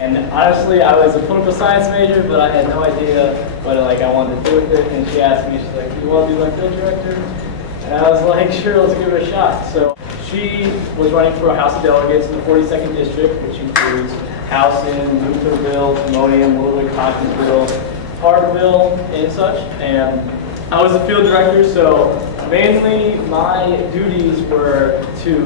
And honestly, I was a political science major, but I had no idea what I wanted to do with it. And she asked me, she's like, "Do you want to be field director?" And I was like, "Sure, let's give it a shot." So she was running for a House of Delegates in the 42nd District, which includes Houston, Lutherville, Timonium, Woodwick, Hopkinsville, Parkville, and such. And I was the field director, so mainly my duties were to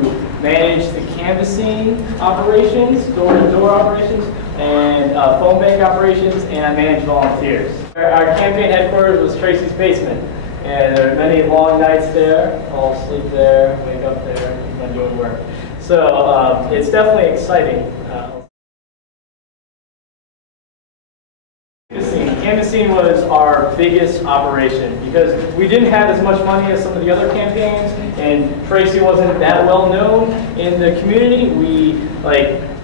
manage the canvassing operations, door-to-door operations, and phone bank operations, and I managed volunteers. Our campaign headquarters was Tracy's basement, and there are many long nights there. I'll sleep there, wake up there, keep on doing work. So it's definitely exciting. Canvassing was our biggest operation because we didn't have as much money as some of the other campaigns, and Tracy wasn't that well known in the community. We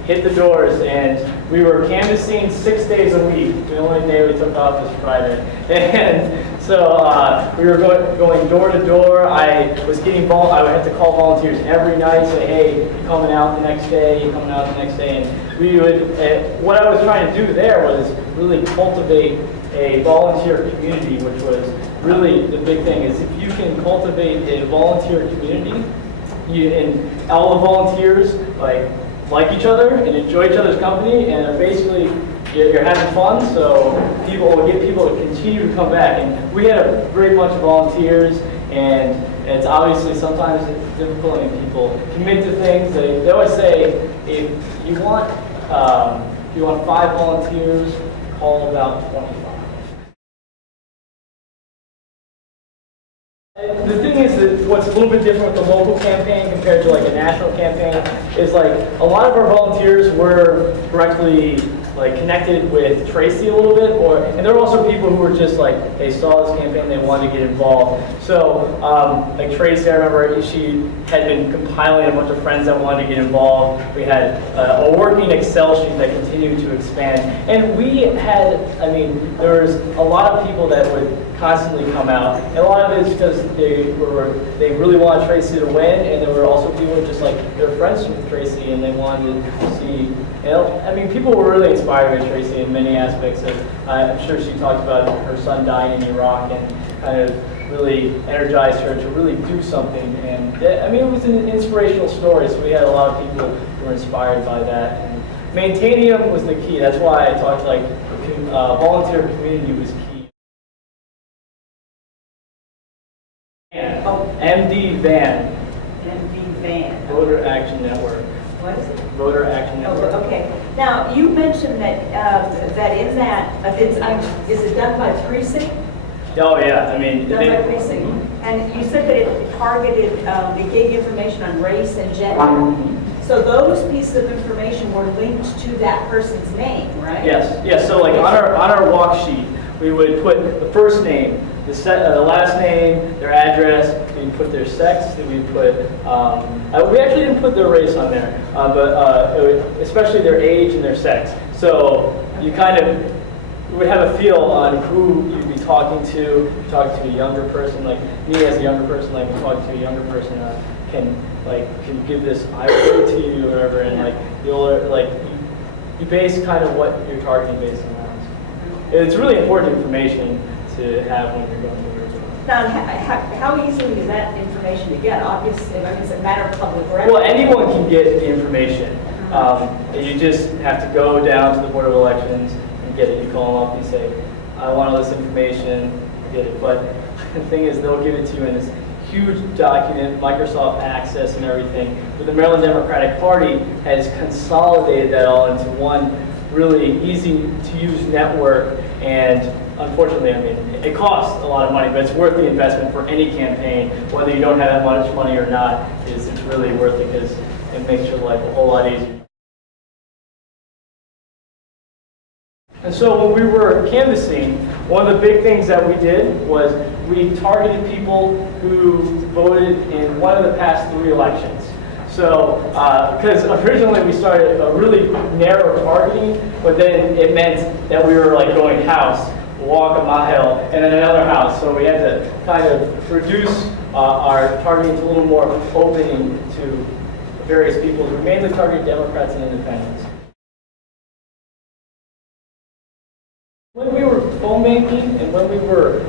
hit the doors, and we were canvassing 6 days a week. The only day we took off was Friday, and so we were going door to door. I would have to call volunteers every night, say, "Hey, you coming out the next day? You coming out the next day?" And we would. What I was trying to do there was really cultivate a volunteer community, which was really the big thing. Is if you can cultivate a volunteer community, and all the volunteers like each other and enjoy each other's company, and basically you're having fun, so people will get people to continue to come back. And we had a great bunch of volunteers, and it's obviously sometimes it's difficult when people commit to things. They always say if you want 5 volunteers, call about 25. The thing is that what's a little bit different with the local campaign compared to a national campaign is a lot of our volunteers were directly connected with Tracy a little bit, and there were also people who were just they saw this campaign, they wanted to get involved. So Tracy, I remember she had been compiling a bunch of friends that wanted to get involved. We had a working Excel sheet that continued to expand, and we had, there was a lot of people that would constantly come out, and a lot of it is because they really wanted Tracy to win, and there were also people who just they're friends with Tracy and they wanted to see. People were really inspired by Tracy in many aspects. I'm sure she talked about her son dying in Iraq and kind of really energized her to really do something. And it was an inspirational story. So we had a lot of people who were inspired by that. And maintaining them was the key. That's why I talked volunteer community was key. MD VAN. MD VAN. Voter Action Network. What is it? Voter Action Network. Oh, okay. Now, you mentioned that is it done by precinct? Oh yeah, Done by precinct. And you said that it targeted, it gave you information on race and gender. So those pieces of information were linked to that person's name, right? Yes. So on our walk sheet, we would put the first name, the last name, their address. We put their sex. Then we put. We actually didn't put their race on there, but especially their age and their sex. So you kind of would have a feel on who you'd be talking to. If you're talking to a younger person, like me as a younger person, talking to a younger person, can you give this I will to you or whatever, and the older you base kind of what you're targeting based on that. It's really important information to have when you're going to work. Now, how easily is that information to get? Obviously, it's a matter of public record. Well, anyone can get the information. You just have to go down to the Board of Elections and get it. You call them up and you say, "I want all this information," get it. But the thing is, they'll give it to you in this huge document, Microsoft Access and everything. But the Maryland Democratic Party has consolidated that all into one really easy to use network, and unfortunately, it costs a lot of money, but it's worth the investment for any campaign, whether you don't have that much money or not. It's really worth it because it makes your life a whole lot easier. And so when we were canvassing, one of the big things that we did was we targeted people who voted in one of the past 3 elections. So, because originally we started a really narrow targeting, but then it meant that we were going house, walk a mile, and then another house. So we had to kind of reduce our targeting to a little more opening to various people. We mainly target Democrats and independents. banking, and when we were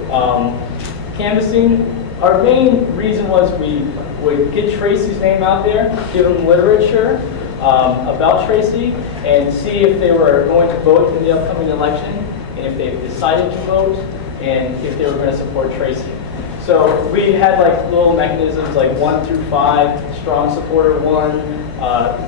canvassing, our main reason was we would get Tracy's name out there, give them literature about Tracy, and see if they were going to vote in the upcoming election, and if they decided to vote, and if they were going to support Tracy. So we had like little mechanisms like 1 through 5, strong supporter 1,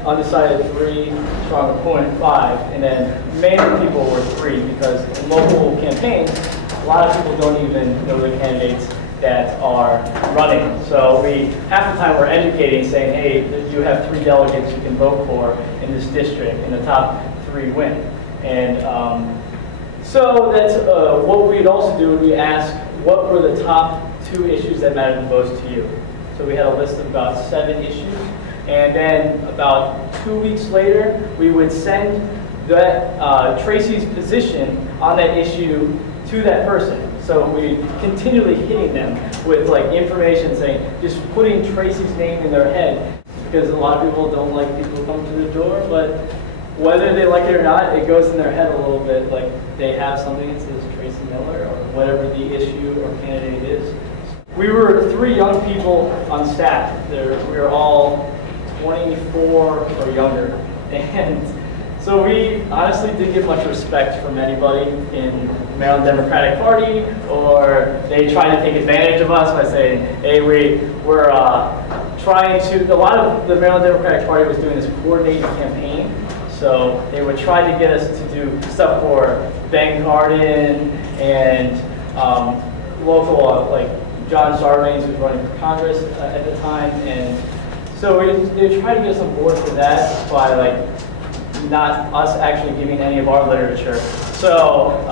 undecided 3, strong opponent 5, and then main people were 3, because in local campaigns, a lot of people don't even know the candidates that are running. So half the time we're educating, saying, hey, you have 3 delegates you can vote for in this district, and the top 3 win. And so that's what we'd also do. We ask, what were the top 2 issues that mattered most to you? So we had a list of about 7 issues. And then about 2 weeks later, we would send that Tracy's position on that issue to that person. So we continually hitting them with like information saying, just putting Tracy's name in their head, because a lot of people don't like people come to the door, but whether they like it or not, it goes in their head a little bit, like they have something that says Tracy Miller or whatever the issue or candidate is. We were 3 young people on staff. We were all 24 or younger. And so we honestly didn't get much respect from anybody in the Maryland Democratic Party, or they tried to take advantage of us by saying, hey, we're trying to, a lot of the Maryland Democratic Party was doing this coordinated campaign. So they would try to get us to do stuff for Ben Cardin and local, like John Sarbanes, who was running for Congress at the time. And so they tried to get us on board for that by like not us actually giving any of our literature. So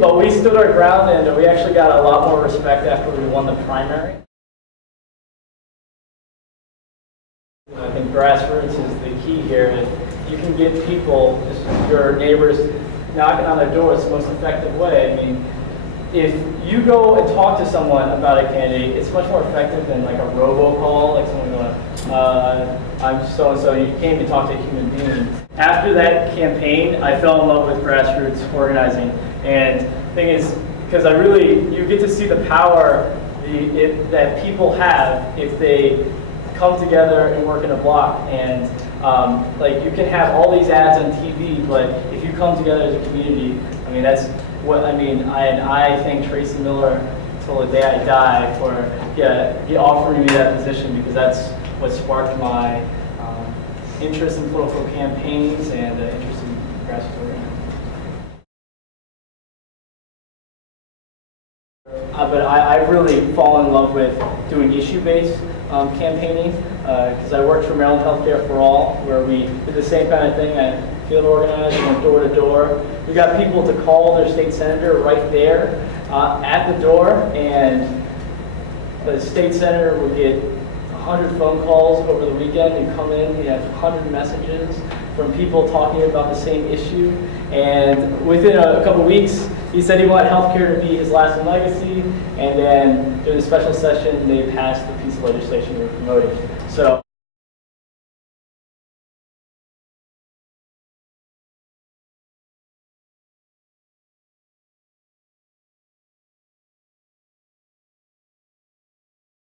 but we stood our ground, and we actually got a lot more respect after we won the primary. I think grassroots is the key here. If you can get people, just your neighbors, knocking on their door, it's the most effective way. I mean, if you go and talk to someone about a candidate, it's much more effective than like a robocall, like someone going, I'm so-and-so, you came to talk to a human being. After that campaign, I fell in love with grassroots organizing. And the thing is, because you get to see the power that people have if they come together and work in a block. And like you can have all these ads on TV, but if you come together as a community, I mean, that's what I mean. I thank Tracy Miller till the day I die for offering me that position, because that's what sparked my interest in political campaigns and interest in grassroots organizing. But I've really fallen in love with doing issue-based campaigning, because I worked for Maryland Healthcare for All, where we did the same kind of thing. I field organized, went door to door. We got people to call their state senator right there at the door, and the state senator would get 100 phone calls over the weekend and come in. We have 100 messages from people talking about the same issue. And within a couple weeks, he said he wanted healthcare to be his lasting legacy. And then during the special session, they passed the piece of legislation we were promoting. So.